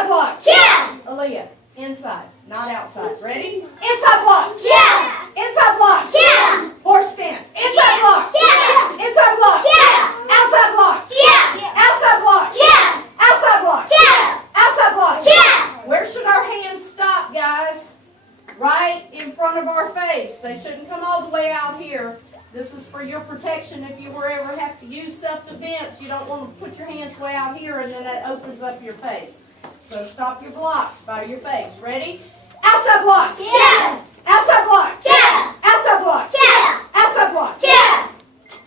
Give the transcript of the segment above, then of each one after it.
Outside block. Yeah. Aaliyah, inside, not outside. Ready? Inside block. Yeah. Inside block. Yeah. Horse stance. Inside block. Yeah. Inside block. Yeah. Outside block. Yeah. Outside block. Yeah. Outside block. Yeah. Outside block. Yeah. Where should our hands stop, guys? Right in front of our face. They shouldn't come all the way out here. This is for your protection. If you were ever have to use self-defense, you don't want to put your hands way out here and then that opens up your face. So stop your blocks by your face. Ready? Outside block. Yeah. Outside block. Yeah. Outside block. Yeah. Outside block. Yeah.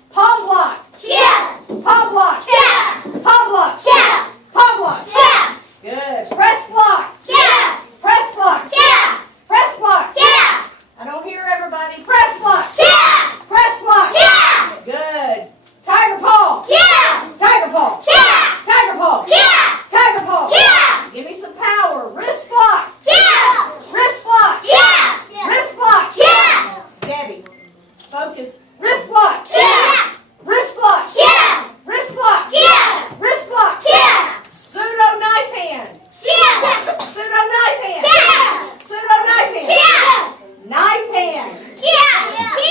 Palm block. Yeah. Palm block. Yeah. Palm block. Yeah. Palm block. Yeah. Good. Press block. Yeah. Press block. Yeah. Press block. Yeah. I don't hear everybody. Press block. Yeah. Press block. Yeah. Good. Tiger paw. Yeah. Tiger paw. Yeah. Tiger paw. Yeah. Tiger paw. Yeah. Give me some power. Wrist block. Yeah. Wrist block. Yeah. Wrist block. Yeah. Debbie, focus. Wrist block. Yeah. Wrist block. Yeah. Wrist block. Yeah. Wrist block. Yeah. Pseudo knife hand. Yeah. Pseudo knife hand. Yeah. Pseudo knife hand. Yeah. Knife hand. Yeah.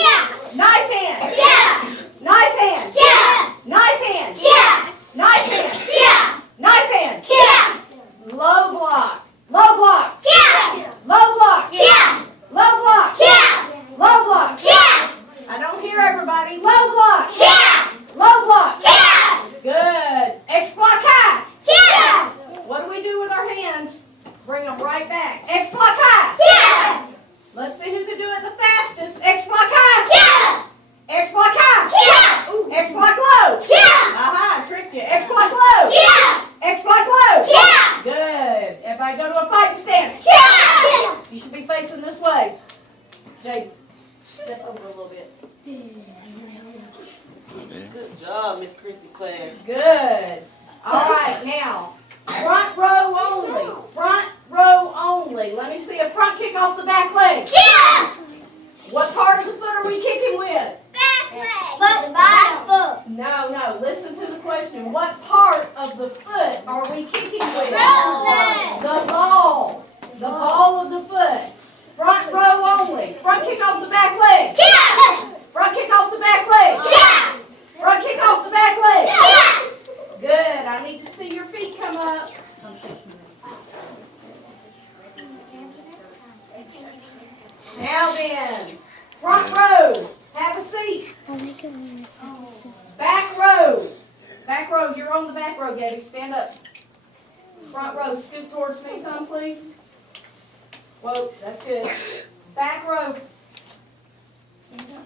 Yeah. Knife hand. Yeah. Knife hand. Yeah. Knife hand. Yeah. Knife hand. Yeah. Knife hand. Yeah. Low block. Low block. Yeah. Low block. Yeah. Low block. Yeah. Low block. Yeah. I don't hear everybody. Low block. Yeah. Low block. Yeah. Good. X block high. Yeah. What do we do with our hands? Bring them right back. X block high. Yeah. Let's see who can do it the fastest. X block high. Yeah. X block high. Yeah. Ooh, X block low. Yeah. Aha, I tricked you. X block low. Yeah. X block low. Yeah. Good. Everybody go to a fighting stance. Yeah. You should be facing this way. Okay. Step over a little bit. Good job, Miss Chrissy Claire. Good. All right, now, front row only. Front row only. Let me see a front kick off the back leg. Yeah. What part of the foot are we kicking with? Back leg. Foot. Back foot. No. Listen to the question. What part of the foot are we kicking with? Front leg. The ball. The ball of the foot. Front row only. Front kick off the back leg. Yeah. Front kick off the back leg. Yeah. Front kick off the back leg. Yeah. Good. I need to see your feet come up. Now then, front row. Have a seat. Back row. Back row. You're on the back row, Gabby. Stand up. Front row. Scoot towards me some, please. Whoa, that's good. Back row. Stand up.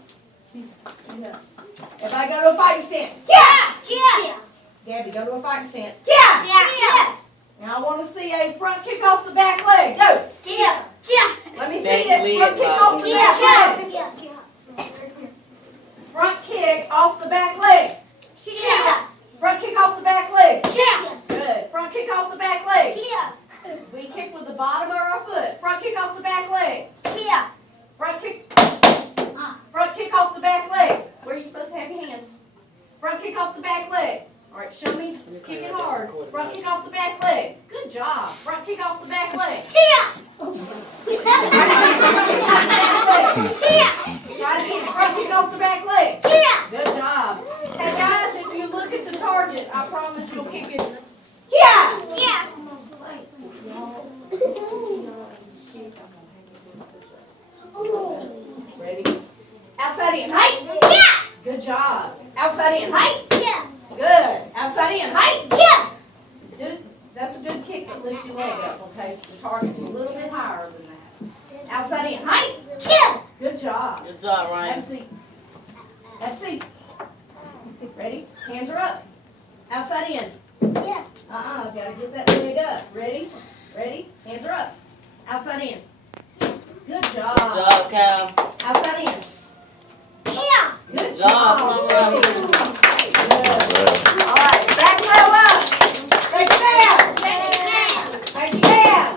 Stand up. Everybody go to a fighting stance. Yeah. Yeah. Gabby, go to a fighting stance. Yeah. Yeah. Now I want to see a front kick off the back leg. Go. Yeah. Yeah. Let me see Back it. Front leg, kick off the back leg. Yeah. Front kick off the back leg. Yeah. Front kick off the back leg. Yeah. Good. Front kick off the back leg. Yeah. We kick with the bottom of our foot. Front kick off the back leg. Yeah. Front kick. Front kick off the back leg. Where are you supposed to have your hands? Front kick off the back leg. All right, show me. Kick it hard. Front kick off the back leg. Good job. Front kick off the back leg. Yeah. Yeah. Try to get front kick off the back leg. Yeah. Good job. Hey guys, if you look at the target, I promise you'll kick it. Yeah. Yeah. Ready? Outside in height. Yeah. Good job. Outside in height. Yeah. Good. Outside in height. Yeah. Good. That's a good kick to lift your leg up, okay? The target's a little bit higher than that. Outside in height. Yeah. Good job. Good job, Ryan. Have a seat. Have a seat. Ready? Hands are up. Outside in. Yeah. Gotta get that leg up. Ready? Ready? Hands are up. Outside in. Good job. Good job, Cal. Outside in. Yeah. Good job, job. Mama. Good. All right, back row up. Take it down. Take it down.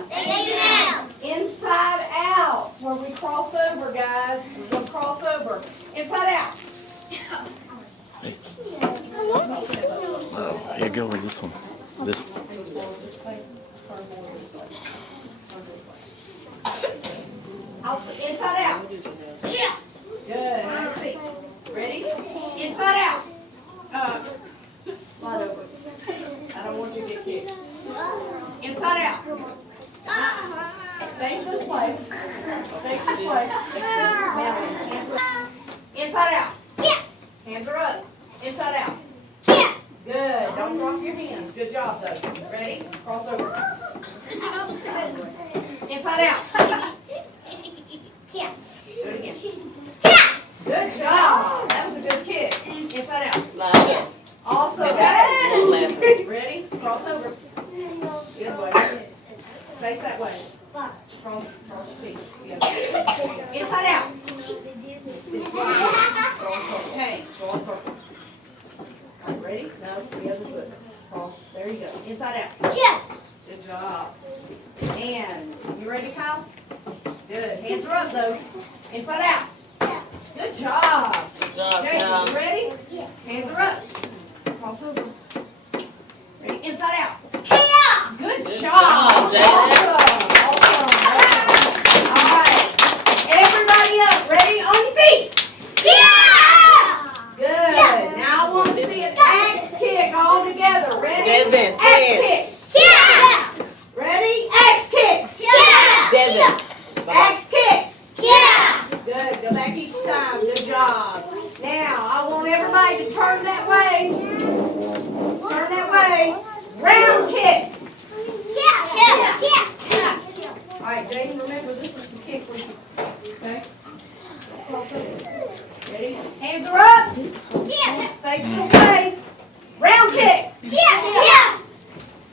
Inside out. Where we cross over, guys. We're going to cross over. Inside out. Oh, here, go with this one. This one. Move forward this way. Turn more this way. Turn this way. Inside out. Yeah. Good. Let's see. Ready? Inside out. Slide over. I don't want you to get kicked. Inside out. Face this way. Face this way. Now, inside out. Yeah. Hands are up. Inside out. Yeah. Good. Don't drop your hands. Good job, though. Ready? Cross over. Inside out. Yeah. Do it again. Yeah. Good job. That was a good kick. Inside out. Line up. Also, Left. ready? Cross over. The other way. Face that way. Cross your feet. The other way. Inside out. Change. Go on circle. All right, ready? No, the other foot. Cross. There you go. Inside out. Yeah. Good job. And you ready, Kyle? Good. Hands are up, though. Inside out. Good job. Good job, Jason, Kyle. you ready? Yes. Hands are up. Cross over. Ready? Inside out. Yeah. Good Good job. job, Jason. Awesome. All right. Everybody up. Ready? On your feet. Yeah. Good. Now I want to see an axe kick all together. Ready? Devin, Axe hands. kick. Yeah. Ready? Axe kick. Yeah. Devin. Axe kick. Yeah. Good. Go back each time. Good job. Now, I want everybody to turn that way. Turn that way. Round kick. Yeah. Yeah. Yeah. All right, Jaden, remember this is the kick we okay? Ready? Hands are up. Yeah. Face this way. Round kick. Yeah. Yeah.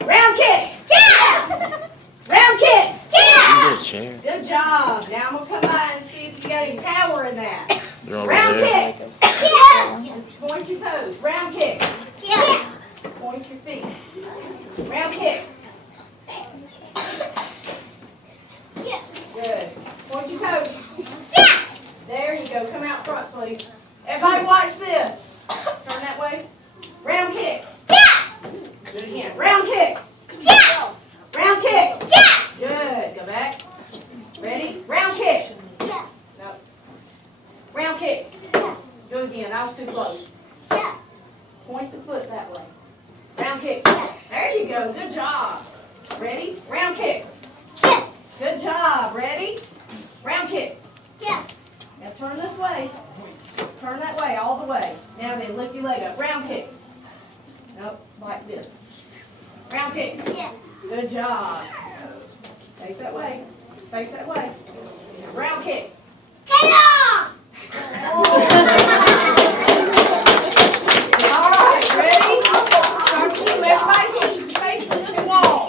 Round kick. Yeah. Round kick. Yeah. Good job. Now I'm going to come by and see if you got any power in that. You're over Round there. kick. Yeah. Point your toes. Round kick. Yeah. Point your feet. Round kick. Yeah. Good. Point your toes. Yeah. There you go. Come out front, please. Everybody watch this. Turn that way. Round kick. Yeah. Do it again. Round kick. Yeah. Round kick. Yeah. Good. Go back. Ready? Round kick. Yeah. No. Round kick. Do it again. I was too close. Yeah. Point the foot that way. Round kick. There you go. Good job. Ready? Round kick. Yeah. Good job. Ready? Round kick. Yeah. Now turn this way. Turn that way, all the way. Now then, lift your leg up. Round kick. Nope, like this. Round kick. Yeah. Good job. Face that way. Face that way. Round kick. K.O. All right, ready? Start to move. Everybody facing this wall.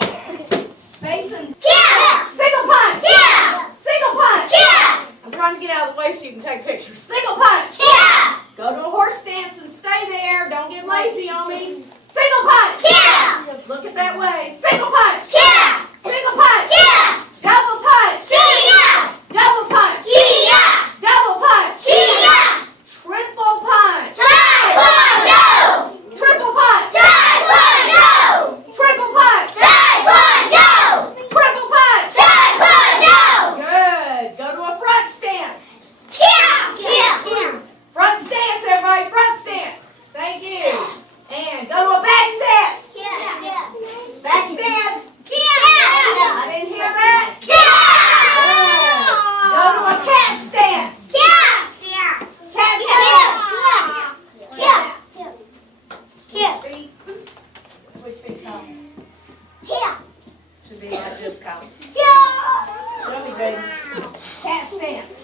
Facing. Yeah. Single punch. Yeah. Single punch. Yeah. I'm trying to get out of the way so you can take pictures. Single punch. Yeah. Go to a horse stance and stay there. Don't get lazy on me. Single punch. Yeah. Look at that way. Single punch. Yeah. Single punch. Yeah. Double punch. Yeah. Double punch. Yeah. Double punch. Yeah. Triple punch. Taekwondo. Triple punch. Taekwondo. Triple punch. Taekwondo. Triple punch. Taekwondo. Good. Go to a front stance. Yeah. Yeah. Front stance, everybody. Front stance. Thank you. And go to a back stance. Yeah. Back stance. Yeah. I didn't hear that. Yeah. Go to a cat stance. Yeah. Cat stance. Yeah. Feet. Switch feet, Kyle. Yeah. Should be like this, Kyle. Yeah. Show me, baby. Cat stance.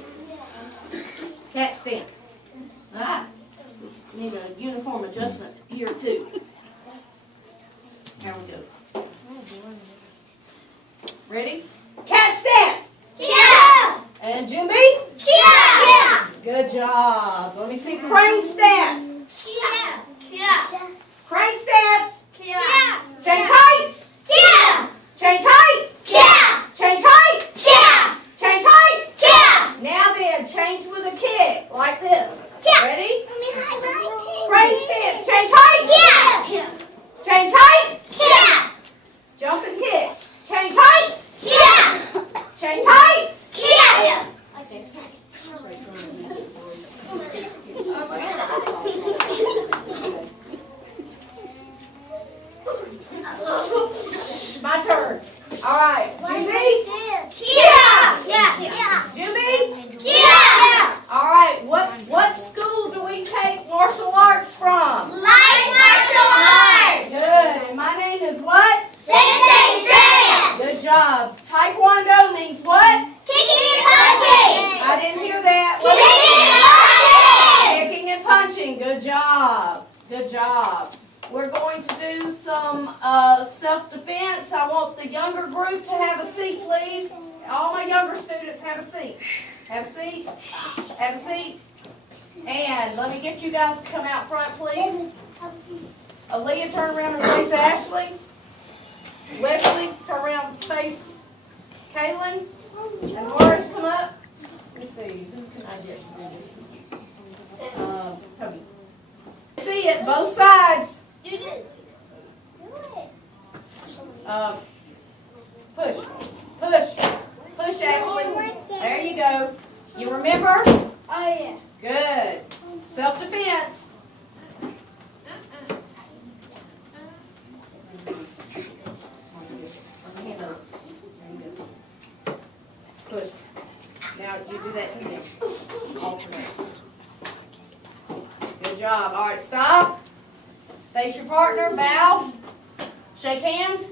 Cat stance. All right. Need a uniform adjustment here, too. There we go. Ready? Cat stance. Yeah. And Jimmy? Yeah. Good job. Let me see crane stance. Yeah. Crane stance. Yeah. Change height. Yeah. Change height. Yeah. Change height. Yeah. Change height. Yeah. Now then, change with a kick, like this. Yeah. Ready? Crane Crane stance. Change height. Yeah. Change height. Yeah. Taekwondo means what? Kicking and punching. I didn't hear that. Kicking and punching. Kicking and punching. Good job. Good job. We're going to do some self-defense. I want the younger group to have a seat, please. All my younger students, have a seat. Have a seat. Have a seat. And let me get you guys to come out front, please. Aaliyah, turn around and face Ashley. Wesley, turn around and face Kaylin. And Horace, come up. Let me see. Who can I get to do this? Toby. See it, both sides. Do it. Push. Push. Push, Ashley. There you go. You remember? Oh, yeah. Good. Self-defense. Push. Now you do that to me. Alternate. Good job. All right, stop. Face your partner. Bow. Shake hands.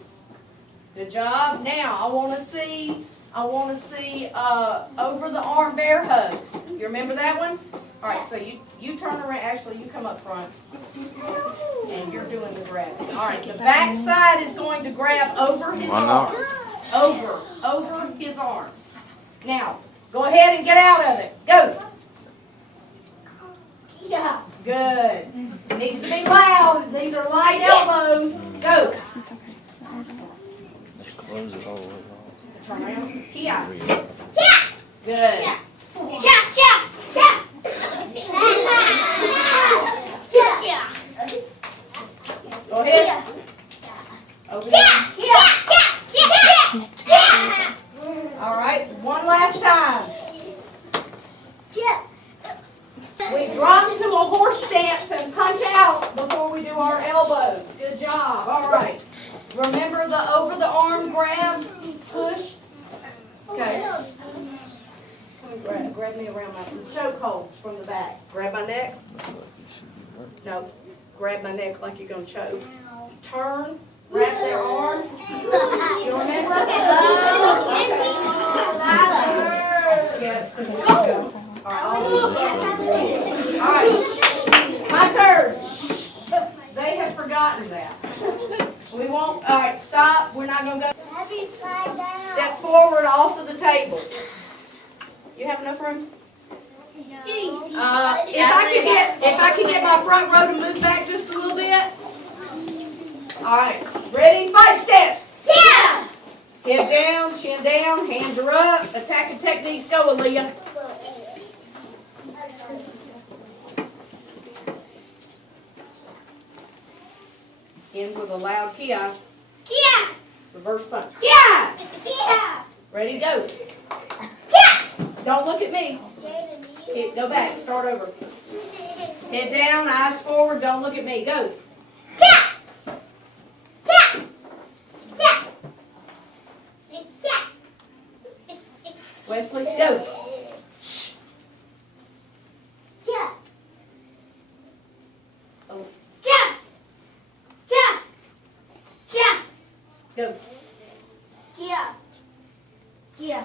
Good job. Now I want to see over the arm bear hug. You remember that one? All right. So you turn around. Actually, you come up front, and you're doing the grabbing. All right. The back side is going to grab over his arms. Over his arms. Now go ahead and get out of it. Go. Yeah. Good. It needs to be loud. These are light elbows. Go. Let's close it all the way Turn around. Kia. Yeah. Good. Yeah. Yeah. Yeah. Yeah. Go ahead. Over there. Yeah. Yeah. Yeah. All right. One last time. Yeah. We drop to a horse stance and punch out before we do our elbows. Good job. All right. Remember the over the arm grab, push. Okay. Grab me around my chokehold from the back. Grab my neck. No. Grab my neck like you're going to choke. Turn. Wrap their arms. You remember? Yeah. All right. My turn. They have forgotten that. We won't. All right. Stop. We're not going to go. Step forward off of the table. You have enough room? If I can get my front row to move back just a little bit. All right. Ready? 5 steps. Yeah. Head down, chin down, hands are up. Attacking techniques. Go, Aaliyah. In with a loud kia. Yeah. Reverse punch. Yeah. Yeah. Ready? Go. Yeah. Don't look at me. Go back. Start over. Head down, eyes forward. Don't look at me. Go. Yeah. Yeah. Yeah. Yeah. Wesley, go. Yeah. Oh, Yeah. Yeah. Yeah. go. Yeah. Yeah.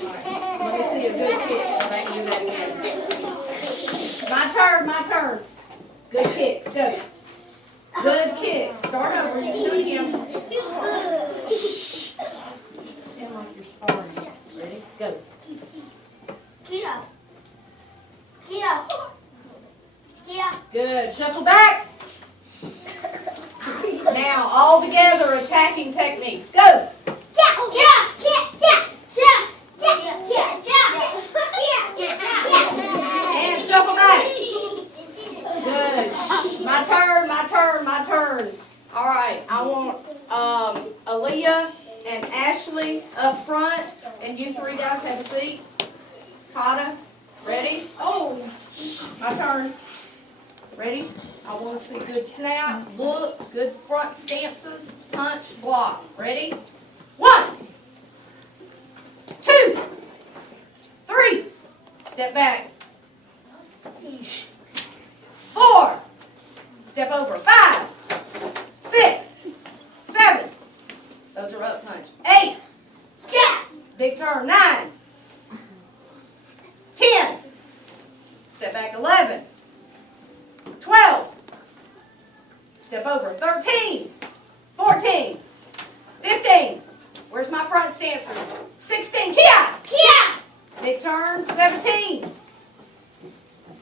All right. Let me see a good kick. So I can do that again. My turn. Good kicks. Go. Good kicks. Start over. You can do it again. Pretend like you're sparring. Ready? Go. Yeah. Yeah. Yeah. Good. Shuffle back. Now, all together, attacking techniques. Go. Yeah. Yeah. Yeah. Yeah. Yeah. Yeah. Yeah. Yeah. Yeah. And shuffle back. Good. My turn. All right. I want Aaliyah and Ashley up front, and you 3 guys have a seat. Kata, ready? Oh, my turn. Ready? I want to see good snap, look, good front stances, punch, block. Ready? 1, 2, 3. Step back. 4. Step over. 5, 6, 7. Those are up punch. 8, Big turn. 9. 10. Step back. 11. 12. Step over. 13. 14. 15. Where's my front stances? 16. Kia. Kia. Big turn. 17.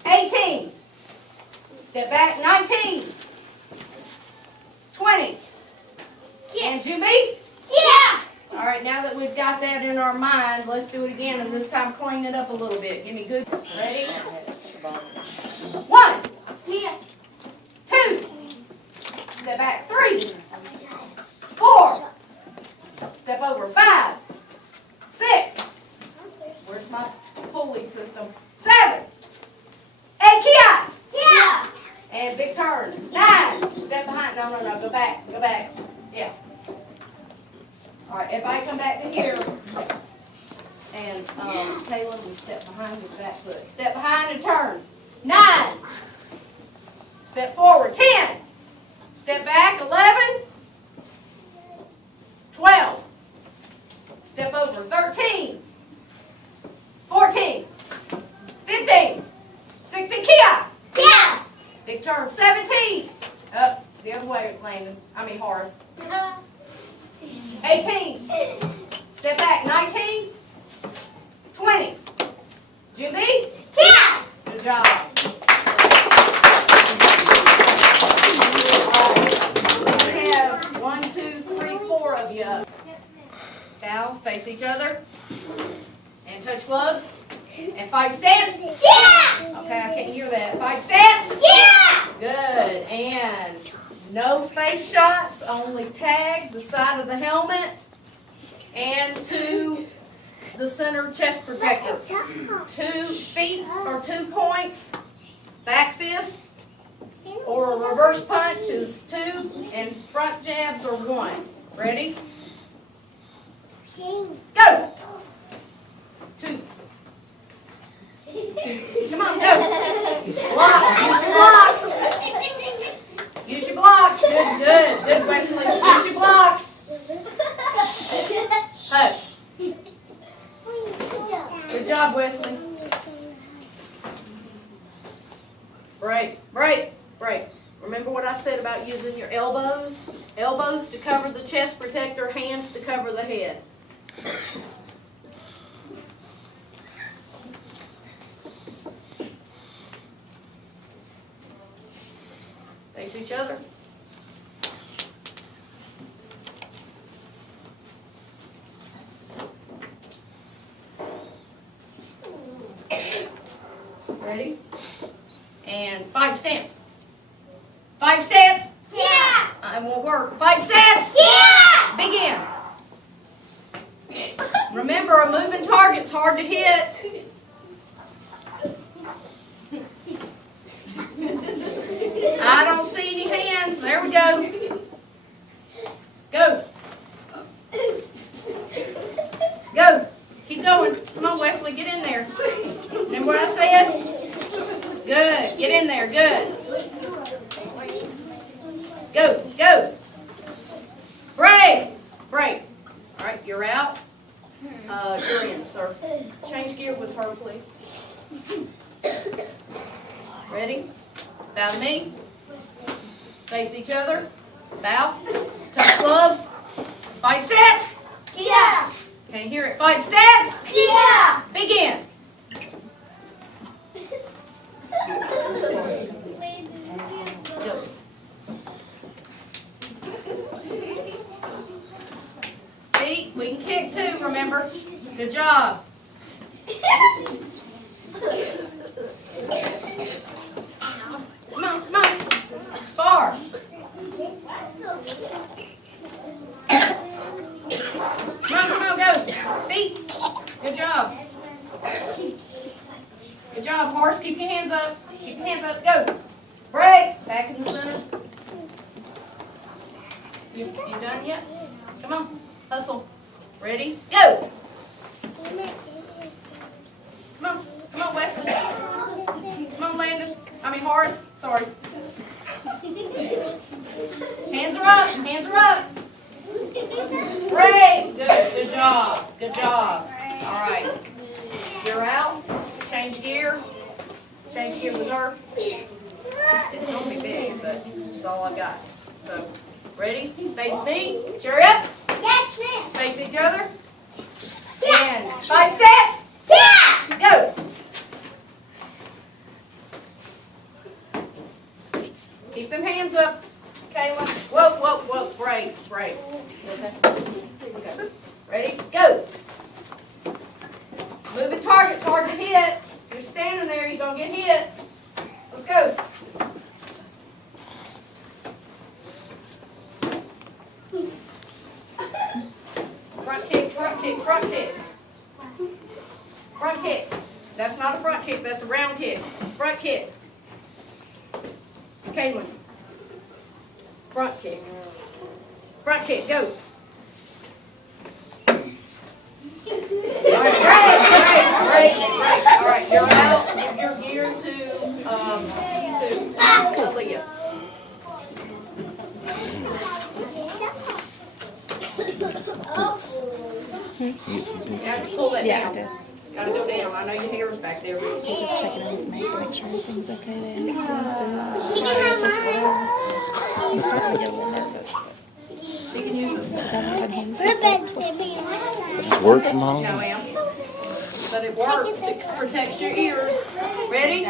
18. Step back. 19. 20. And Jimmy? Kia. All right, now that we've got that in our mind, let's do it again, and this time clean it up a little bit. Give me good. Ready? 1. Kia. 2. Step back. 3. 4. Step over. 5. 6. Where's my pulley system? 7. 8. Kia. Kia. And big turn. 9. Step behind. No. Go back. Go back. Yeah. All right. Everybody come back to here. And Taylor, we step behind with that foot. Step behind and turn. 9. Step forward. 10. Step back. 11. 12. Step over. 13. 14. 15. 16. Kia. Kia. Big turn. 17. Up. The other way, Landon. Horace. 18. Step back. 19. 20. Jimmy? Kia. Good job. We have 1, 2, 3, 4 of you. Now, face each other. And touch gloves. And fight stance. Kia. Okay, I can't hear that. Fight stance. Kia. Good. And no face shots, only tag the side of the helmet and to the center chest protector. 2 feet or 2 points, back fist or a reverse punch is 2, and front jabs are 1. Ready? Go! 2. Come on, go! Blocks, use your blocks. Use your blocks. Good, Wesley. Use your blocks. Hush. Good job, Wesley. Break. Remember what I said about using your elbows? Elbows to cover the chest protector, hands to cover the head. Face each other. Ready? And fight stance. Fight stance. Kia. It won't work. Fight stance. Kia. Begin. Remember, a moving target's hard to hit. I don't see any hands. There we go. Go. Go. Keep going. Come on, Wesley. Get in there. Remember what I said? Good. Get in there. Good. Go. Break. All right, you're out. You're in, sir. Change gear with her, please. Ready? Bow to me. Face each other. Bow. Touch gloves. Fight stance. Kia. Can't hear it. Fight stance. Kia. Begin. Go. Feet. We can kick too, remember? Good job. Come on. Spar. Come on, go. Feet. Good job. Good job, horse. Keep your hands up. Go. Break. Back in the center. You done yet? Come on. Hustle. Ready? Go. Come on, Wesley. Come on, Landon. Horace. Sorry. Hands are up. Break. Good job. Good job. All right. You're out. Change gear. Change gear with her. It's going to be big, but it's all I got. So, ready? Face me. Cheer up. Yes, ma'am. Face each other. And 5 sets. Yeah. Go. Keep them hands up. Kaylin. Whoa, whoa, whoa. Break, break. Okay. Okay. Ready? Go. Moving target's hard to hit. If you're standing there, you're going to get hit. Let's go. Front kick, front kick, front kick. Front kick. That's not a front kick, that's a round kick. Front kick. Kaylin. Front kick. Front kick, go. Alright, break. Alright, you're out. Give your gear to Aaliyah. You have to pull that down. It's got to go down. I know your hair is back there. But Just checking in with Meg to make sure everything's okay there. Nick seems to He's starting to get a little nervous. she can use this. Just work from home. No, ma'am. But it works. It protects your ears. Ready?